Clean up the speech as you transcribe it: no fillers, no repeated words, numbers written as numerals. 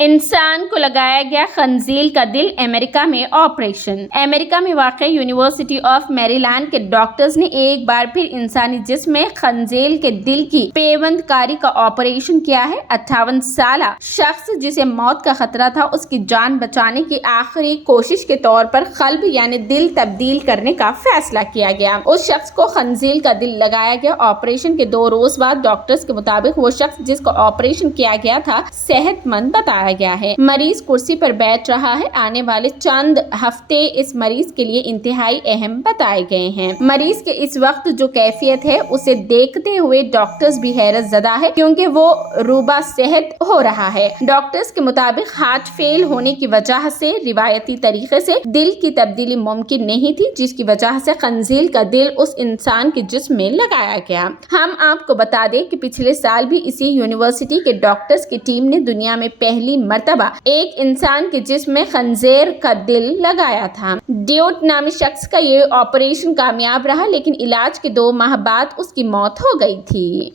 انسان کو لگایا گیا خنزیر کا دل، امریکہ میں آپریشن۔ امریکہ میں واقع یونیورسٹی آف میری لینڈ کے ڈاکٹرز نے ایک بار پھر انسانی جسم میں خنزیر کے دل کی پیوند کاری کا آپریشن کیا ہے۔ 58 سالہ شخص جسے موت کا خطرہ تھا، اس کی جان بچانے کی آخری کوشش کے طور پر قلب یعنی دل تبدیل کرنے کا فیصلہ کیا گیا۔ اس شخص کو خنزیر کا دل لگایا گیا۔ آپریشن کے 2 روز بعد ڈاکٹرز کے مطابق وہ شخص جس کو آپریشن کیا گیا تھا صحت مند بتایا گیا ہے۔ مریض کرسی پر بیٹھ رہا ہے۔ آنے والے چند ہفتے اس مریض کے لیے انتہائی اہم بتائے گئے ہیں۔ مریض کے اس وقت جو کیفیت ہے اسے دیکھتے ہوئے ڈاکٹرز بھی حیرت زدہ ہے کیونکہ وہ روبہ صحت ہو رہا ہے۔ ڈاکٹرز کے مطابق ہارٹ فیل ہونے کی وجہ سے روایتی طریقے سے دل کی تبدیلی ممکن نہیں تھی، جس کی وجہ سے خنزیر کا دل اس انسان کے جسم میں لگایا گیا۔ ہم آپ کو بتا دیں کہ پچھلے سال بھی اسی یونیورسٹی کے ڈاکٹرز کی ٹیم نے دنیا میں پہلی مرتبہ ایک انسان کے جسم میں خنزیر کا دل لگایا تھا۔ ڈیوڈ نامی شخص کا یہ آپریشن کامیاب رہا، لیکن علاج کے 2 ماہ بعد اس کی موت ہو گئی تھی۔